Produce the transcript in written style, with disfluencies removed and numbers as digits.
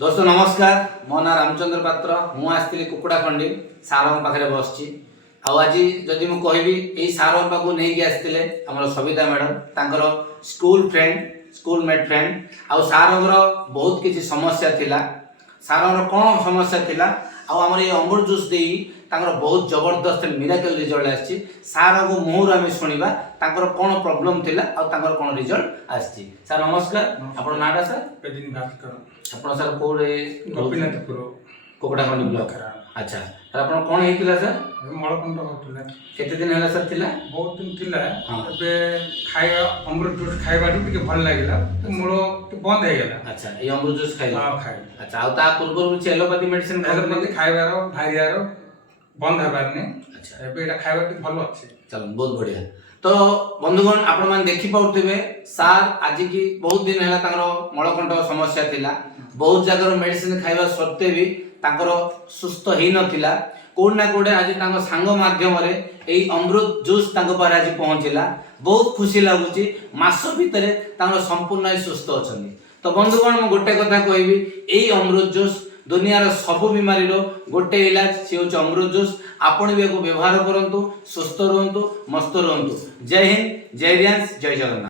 दोस्त नमस्कार मो ना रामचंद्र पात्र मु आसती कुकुड़ा खंडी सार पाखे बस आज जदि मु कहबी यही सार पाखु नहीं आसते आम सविता मैडम तांकर school friend school mate friend आउ सार बहुत किसी समस्या थिला सार कौन समस्या थिला आम ये अमृत जूस दे बहुत जबरदस्त मिराकल रिजल्ट आसी सार को मुहर आम शुणा तांकर कौन प्रॉब्लम थिला आउ कौन रिजल्ट आसी सर नमस्कार आपण नाटा सर आपण सर कोरे गोपीनाथपुर कुकुड़ाखंडी ब्लॉक अच्छा सर आपण कौन हेतिला सर मलकंठ होतला केते दिन हला सर थिला बहुत दिन थिला एबे खाଇବା अमृत जूस खाइबाटू टिके भल लागिला मूल बंद हे गेला अच्छा ये अमृत जूस खाइला हां खाइ अच्छा आ ता पूर्व एलोपैथी मेडिसिन एलोपैथी खाइबारो भाइयारो बंद हेबार ने अच्छा एबे एटा खाइबाटू भल अछि चल बहुत बढ़िया तो बंधुगण आपण मान देखि पाउथिबे सार आज की बहुत दिन हला तांगर मलकंठ समस्या थिला बहुत जगह मेडिसिन खाइबा सत्ते भी तांकर सुस्थ ही नथिला कोड ना कोडे आज तांको सांग माध्यम रे एई अमृत जूस तांको पारे आज पहुंचिला बहुत खुशी लागुची मास भितरे तांको संपूर्ण सुस्थ अछंदी तो बंधुगण म गोटे कथा कहबी एई अमृत जूस दुनियार सब बीमारी रो गोटे इलाज से होछ अमृत जूस आपण भी व्यवहार करंतु सुस्थ रहंतु मस्त रहंतु जय हिंद जय रियांस जय जगन्नाथ।